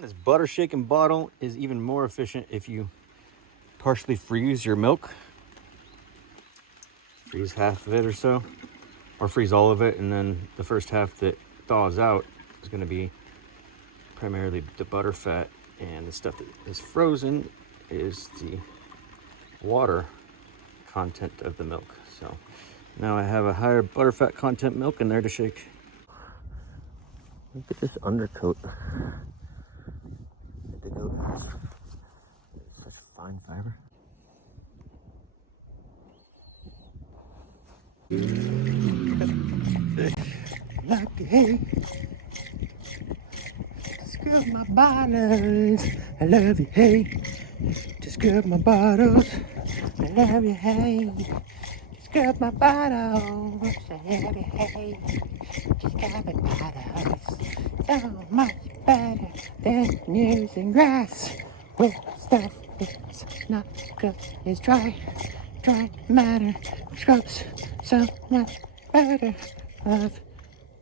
This butter shaking bottle is even more efficient if you partially freeze your milk. Freeze half of it or so, or freeze all of it, and then the first half that thaws out is going to be primarily the butter fat, and the stuff that is frozen is the water content of the milk. So now I have a higher butterfat content milk in there to shake. Look at this undercoat. The goat has such fine fiber. Like the hay, scrub my bottles. I love you, hey. To scrub my bottles. I love you, hey. Scrub my bottles. I love you, hey. To scrub my bottles. So much better than using grass. Where stuff is not good is dry. Dry matter scrubs so much better. Love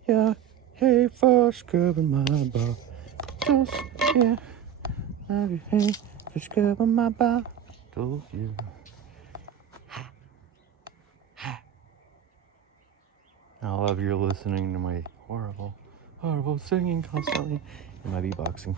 your hay for scrubbing my bottles. Yeah, love your hay for scrubbing my bottles. Yeah. I love you're listening to my horrible, horrible singing constantly and my beatboxing.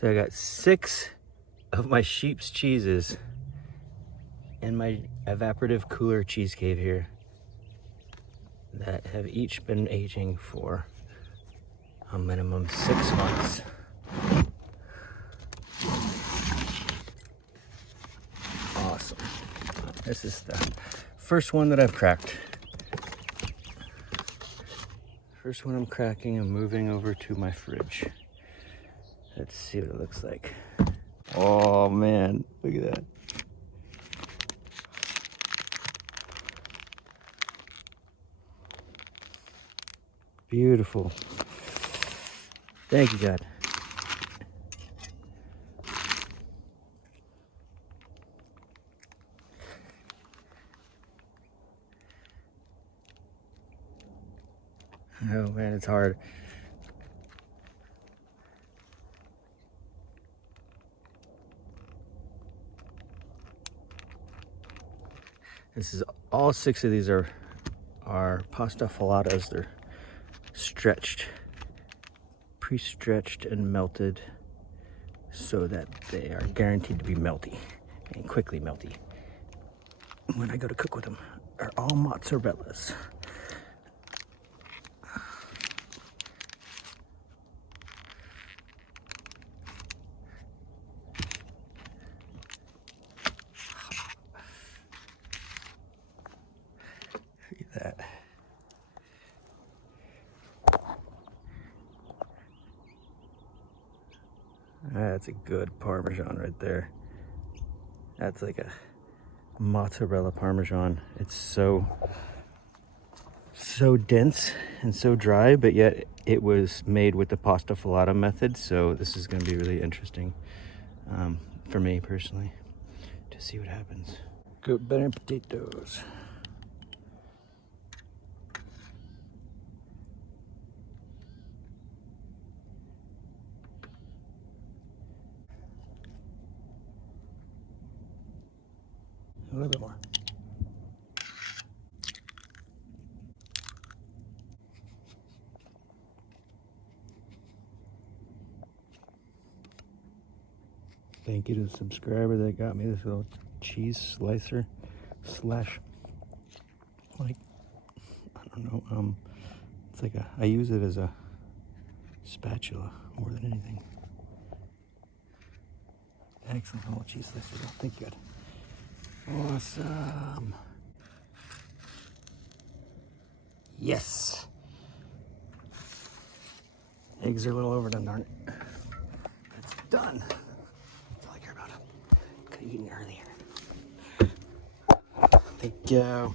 So I got 6 of my sheep's cheeses in my evaporative cooler cheese cave here that have each been aging for a minimum 6 months. Awesome. This is the first one that I've cracked. First one I'm cracking and moving over to my fridge. Let's see what it looks like. Oh man, look at that. Beautiful. Thank you, God. Oh man, it's hard. This is all 6 of these are pasta filatas. They're stretched, pre-stretched and melted so that they are guaranteed to be melty and quickly melty when I go to cook with them. Are all mozzarellas. Look at that. That's a good Parmesan right there. That's like a mozzarella Parmesan. It's so dense and so dry, but yet it was made with the pasta filata method. So this is going to be really interesting for me personally to see what happens. Good better potatoes. A little bit more. Thank you to the subscriber that got me this little cheese slicer slash like, I don't know, it's like I use it as a spatula more than anything. Excellent. Oh, geez, this is good. Thank you, God. Awesome. Yes. Eggs are a little overdone, darn it. It's done. That's all I care about. Could have eaten earlier. Thank you.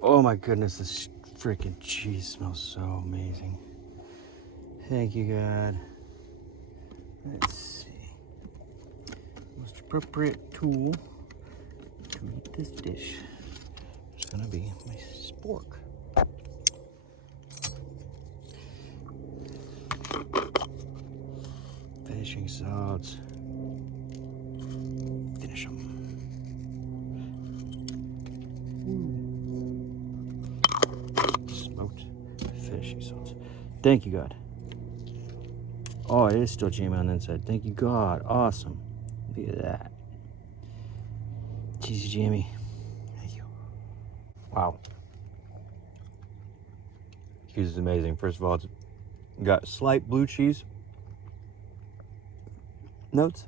Oh my goodness, this freaking cheese smells so amazing. Thank you, God. Let's see. Most appropriate tool to eat this dish is gonna be my spork. Finishing salts. Finish them. Smoked finishing salts. Thank you, God. Oh, it is still jammy on the inside. Thank you, God. Awesome. Look at that. Cheesy jammy. Thank you. Wow. Cheese is amazing. First of all, it's got slight blue cheese notes.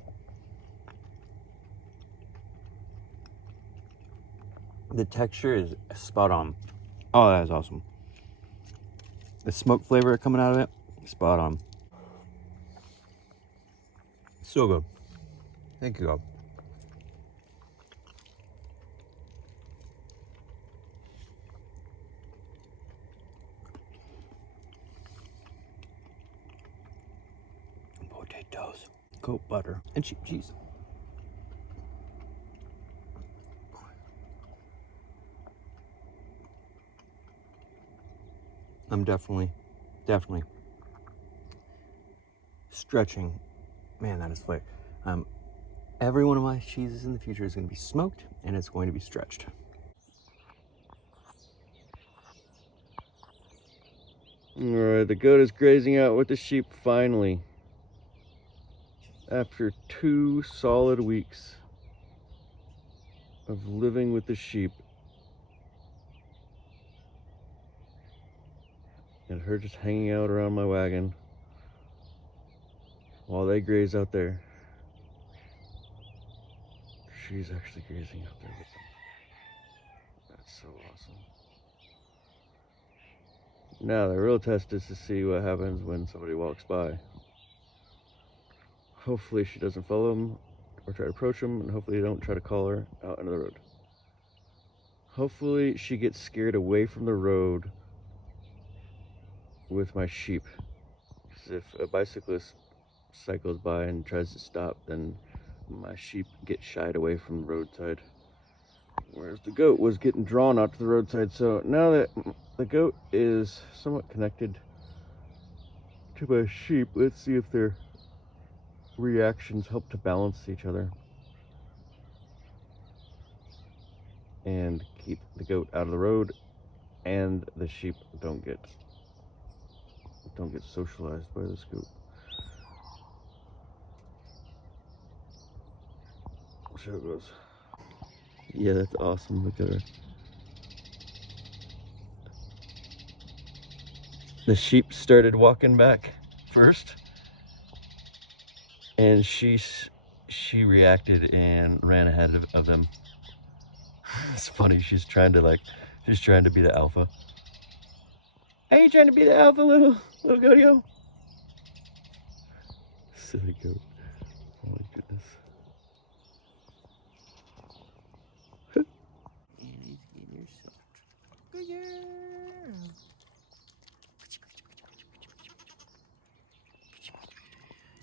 The texture is spot on. Oh, that is awesome. The smoke flavor coming out of it, spot on. So good. Thank you, God. Potatoes, goat butter, and cheap cheese. I'm definitely stretching. Man, that is flavor. Every one of my cheeses in the future is going to be smoked, and it's going to be stretched. All right, the goat is grazing out with the sheep finally. After 2 solid weeks of living with the sheep, and her just hanging out around my wagon while they graze out there. She's actually grazing out there with them. That's so awesome. Now the real test is to see what happens when somebody walks by. Hopefully she doesn't follow them or try to approach them, and hopefully they don't try to call her out into the road. Hopefully she gets scared away from the road with my sheep. Because if a bicyclist cycles by and tries to stop, then my sheep get shied away from the roadside. Whereas the goat was getting drawn out to the roadside. So now that the goat is somewhat connected to my sheep, let's see if their reactions help to balance each other and keep the goat out of the road, and the sheep don't get socialized by this goat. See how it goes. Yeah, that's awesome. Look at her. The sheep started walking back first, and she reacted and ran ahead of them. It's funny. She's trying to be the alpha. Are you trying to be the alpha, little goatio? Silly goat. Oh my goodness. Good girl.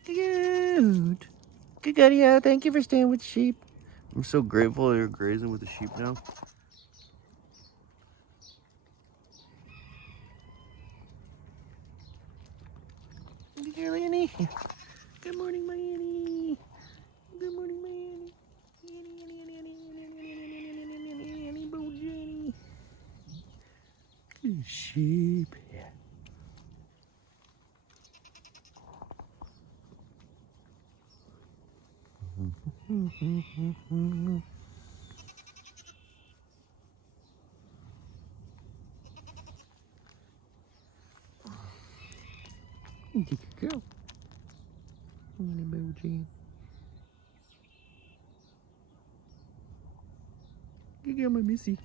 Good. Good girl. Thank you for staying with the sheep. I'm so grateful you're grazing with the sheep now. Good girl, Annie. Good morning, my Annie. Good morning, my Annie. Annie, Bo Jenny. Good sheep. Yeah. You good girl. Honey boo Jam. Good girl, my Missy.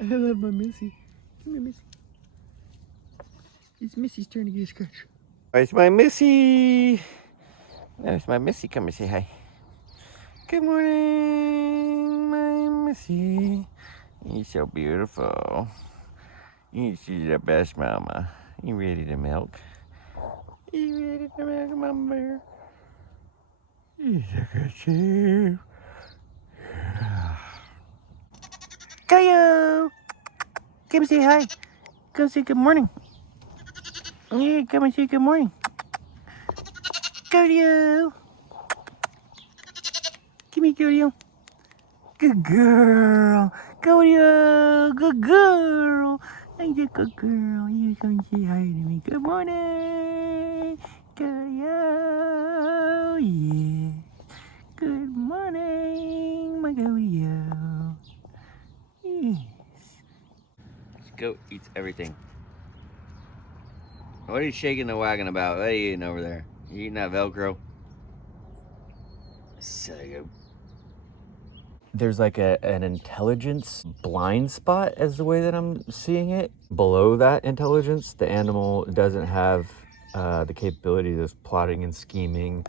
I love my Missy. Come here, Missy. It's Missy's turn to get a scratch. Where's my Missy? There's my Missy. Come and say hi. Good morning, my Missy. You're so beautiful. She's the best mama. You ready to milk? You ready to milk, Mama Bear? You're so good, too. Go you! Come say hi. Go say good morning. Yeah, come and say good morning. Go you! Give me go you. Good girl. Go you! Good girl. I'm a good girl. You come say hi to me. Good morning. Go you! Yeah. Good morning, my go-yo. Yes. This goat eats everything. What are you shaking the wagon about? What are you eating over there? You eating that Velcro? Silly goat. There's like an intelligence blind spot, as the way that I'm seeing it. Below that intelligence, the animal doesn't have the capability of plotting and scheming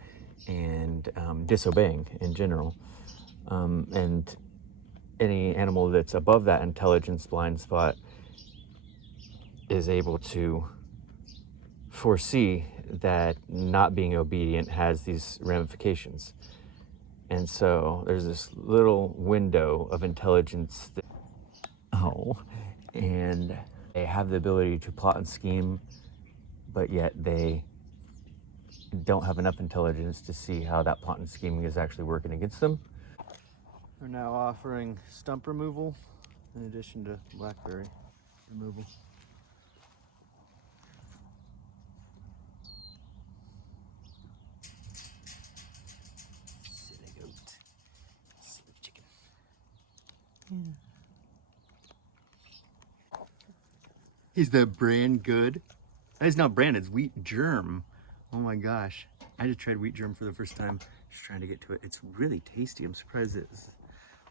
and disobeying in general. And any animal that's above that intelligence blind spot is able to foresee that not being obedient has these ramifications. And so there's this little window of intelligence that, and they have the ability to plot and scheme, but yet they don't have enough intelligence to see how that plot and scheming is actually working against them. We're now offering stump removal in addition to blackberry removal. Silly goat. Silly chicken. Yeah. Is that brand good? It's not brand, it's wheat germ. Oh my gosh. I just tried wheat germ for the first time. Just trying to get to it. It's really tasty. I'm surprised it's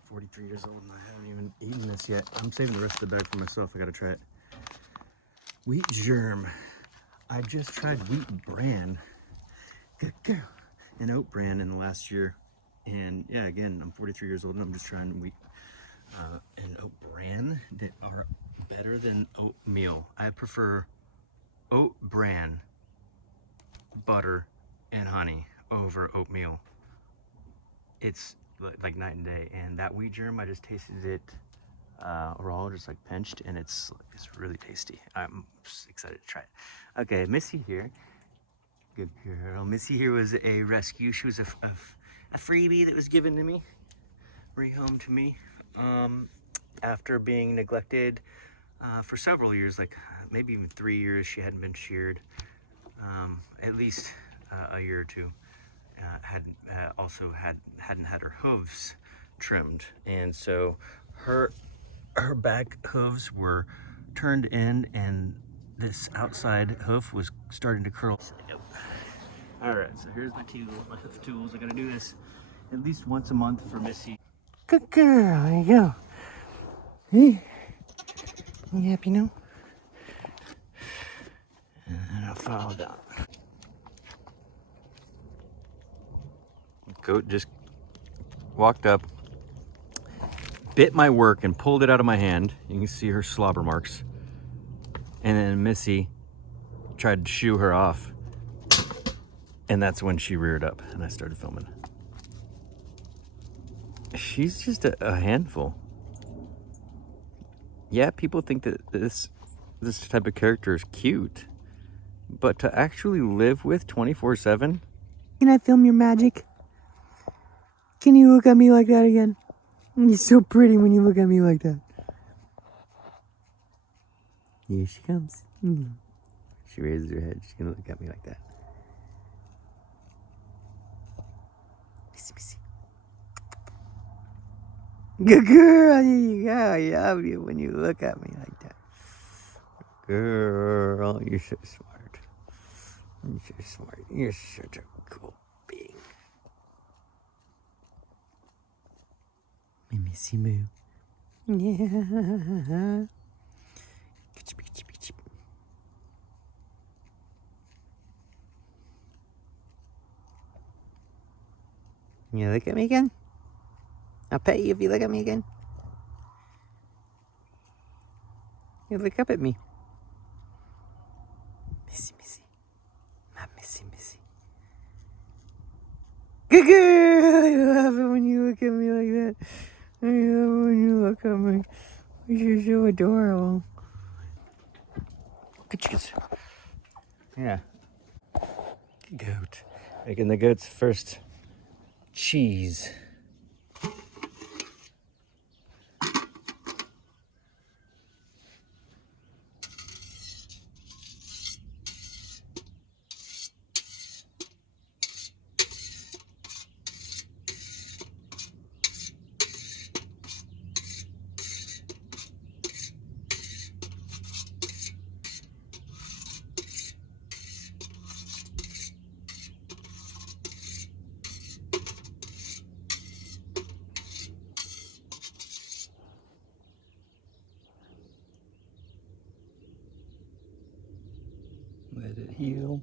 43 years old and I haven't even eaten this yet. I'm saving the rest of the bag for myself. I gotta try it. Wheat germ. I just tried wheat bran. Good girl. And oat bran in the last year. And yeah, again, I'm 43 years old and I'm just trying wheat and oat bran that are better than oatmeal. I prefer oat bran, butter, and honey over oatmeal. It's like night and day. And that wheat germ, I just tasted it raw, just like pinched, and it's really tasty. I'm excited to try it. Okay, Missy here. Good girl. Missy here was a rescue. She was a freebie that was given to me, rehomed to me, after being neglected for several years, like maybe even 3 years. She hadn't been sheared, at least a year or two. Hadn't had her hooves trimmed, and so her back hooves were turned in, and this outside hoof was starting to curl. All right, so here's my hoof tools. I gotta do this at least once a month for Missy. Good girl, there you go. Hey, you happy now? And I'll follow down. Goat just walked up, bit my work and pulled it out of my hand. You can see her slobber marks. And then Missy tried to shoo her off. And that's when she reared up and I started filming. She's just a handful. Yeah, people think that this type of character is cute, but to actually live with 24/7. Can I film your magic? Can you look at me like that again? You're so pretty when you look at me like that. Here she comes. She raises her head. She's gonna look at me like that. Good girl. There you go. I love you when you look at me like that. Girl, you're so smart. You're so smart. You're such a cool being. Missy Moo. Yeah. You look at me again? I'll pet you if you look at me again. You look up at me. Missy. My Missy. Good girl! I love it when you look at me like that. I love it when you look at me. You're so adorable. Good chickens. Yeah. Goat. Making the goat's first cheese. Let it heal.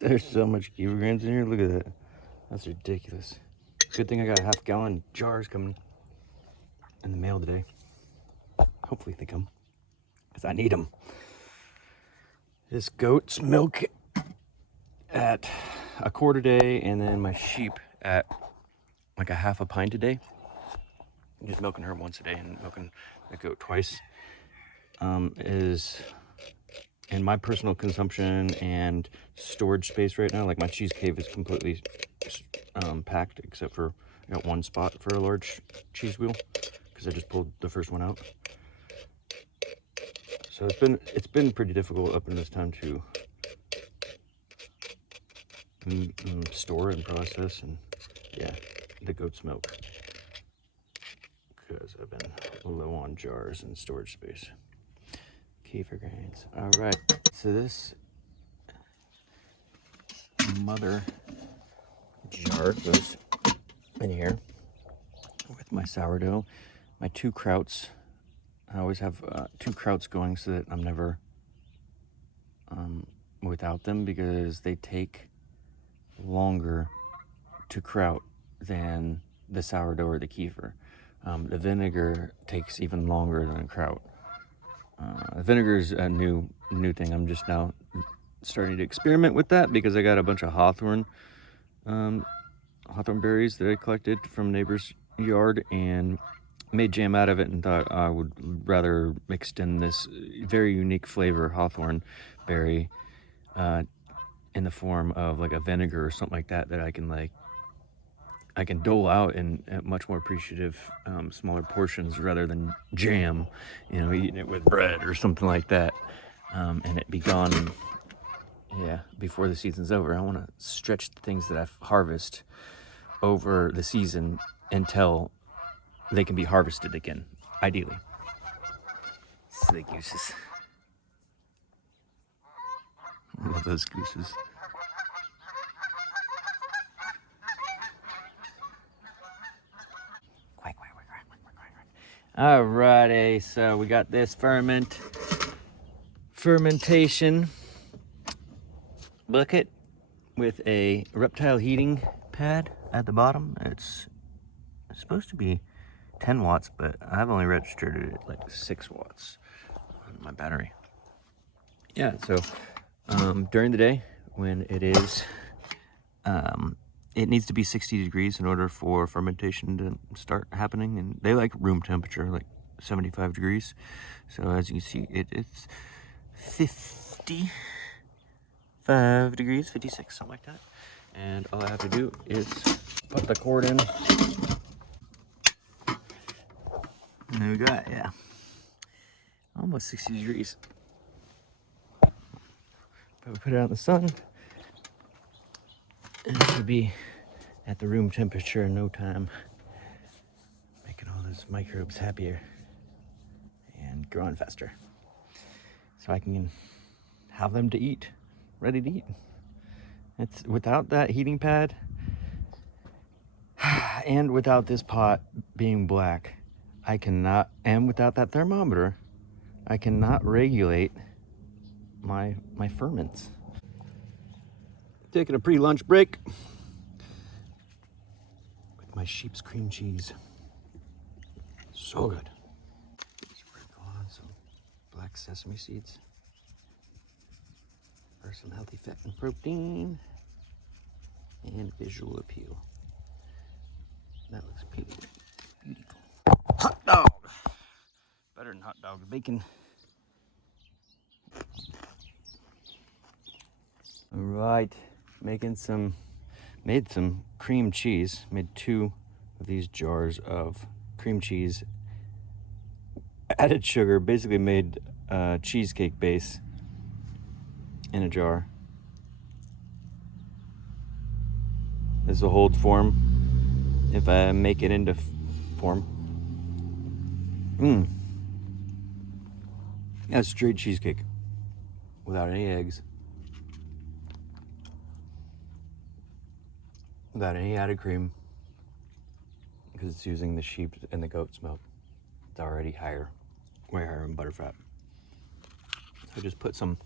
There's so much kiwi grains in here. Look at that. That's ridiculous. Good thing I got a half-gallon jars coming in the mail today. Hopefully they come, because I need them. This goat's milk at a quart a day, and then my sheep at like a half a pint a day. I'm just milking her once a day and milking the goat twice. Is in my personal consumption and storage space right now. Like my cheese cave is completely packed, except for I got one spot for a large cheese wheel because I just pulled the first one out. So it's been pretty difficult up in this time to store and process, and yeah, the goat's milk, because I've been low on jars and storage space. Kefir grains. All right, so this mother jar goes in here with my sourdough, my 2 krauts. I always have 2 krauts going so that I'm never without them, because they take longer to kraut than the sourdough or the kefir. The vinegar takes even longer than a kraut. Vinegar is a new thing. I'm just now starting to experiment with that because I got a bunch of hawthorn berries that I collected from a neighbor's yard and made jam out of it, and thought I would rather mix in this very unique flavor hawthorn berry in the form of like a vinegar or something like that I can dole out in much more appreciative, smaller portions rather than jam, eating it with bread or something like that, and it be gone, before the season's over. I want to stretch the things that I've harvested over the season until they can be harvested again, ideally. Silly gooses. I love those gooses. Quack, quack, quack, quack, quack, quack, quack. Alrighty, so we got this fermentation bucket with a reptile heating pad at the bottom. It's supposed to be 10 watts, but I've only registered it at like 6 watts on my battery. Yeah, so during the day when it is, it needs to be 60 degrees in order for fermentation to start happening, and they like room temperature, like 75 degrees. So as you can see, it's 55 degrees, 56, something like that. And all I have to do is put the cord in. And there we go, yeah. Almost 60 degrees. But we put it out in the sun, and it should be at the room temperature in no time, making all those microbes happier and growing faster. So I can have them to eat, ready to eat. It's without that heating pad and without this pot being black, I cannot, and without that thermometer, I cannot regulate my ferments. Taking a pre-lunch break with my sheep's cream cheese. So good. Sprinkle on some black sesame seeds for some healthy fat and protein and visual appeal. That looks beautiful. Hot dog. Better than hot dog, bacon. All right, made some cream cheese. Made 2 of these jars of cream cheese. Added sugar, basically made a cheesecake base in a jar. This will hold form if I make it into form. That's straight cheesecake without any eggs, without any added cream, because it's using the sheep and the goat's milk. It's already higher, way higher in butterfat. So I just put some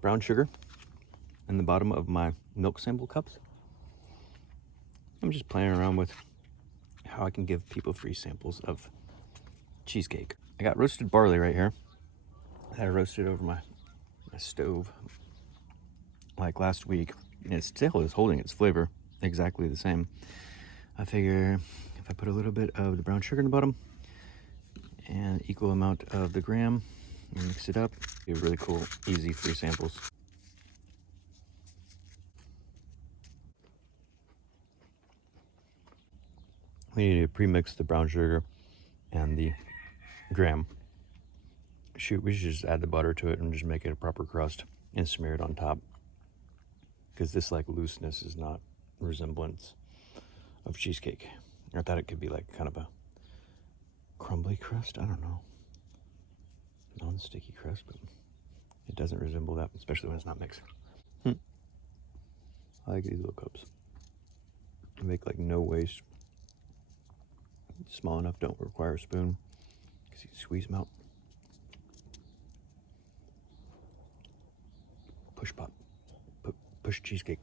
brown sugar in the bottom of my milk sample cups. I'm just playing around with how I can give people free samples of cheesecake. I got roasted barley right here that I roasted over my stove like last week, and it still is holding its flavor exactly the same. I figure if I put a little bit of the brown sugar in the bottom and equal amount of the gram and mix it up, be really cool, easy free samples. We need to pre-mix the brown sugar and the gram. Shoot, we should just add the butter to it and just make it a proper crust and smear it on top, because this like looseness is not resemblance of cheesecake. I thought it could be like kind of a crumbly crust, I don't know, non-sticky crust, but it doesn't resemble that, especially when it's not mixed. I like these little cups. They make like no waste. Small enough, don't require a spoon, because you can squeeze them out. Push pop, push cheesecake.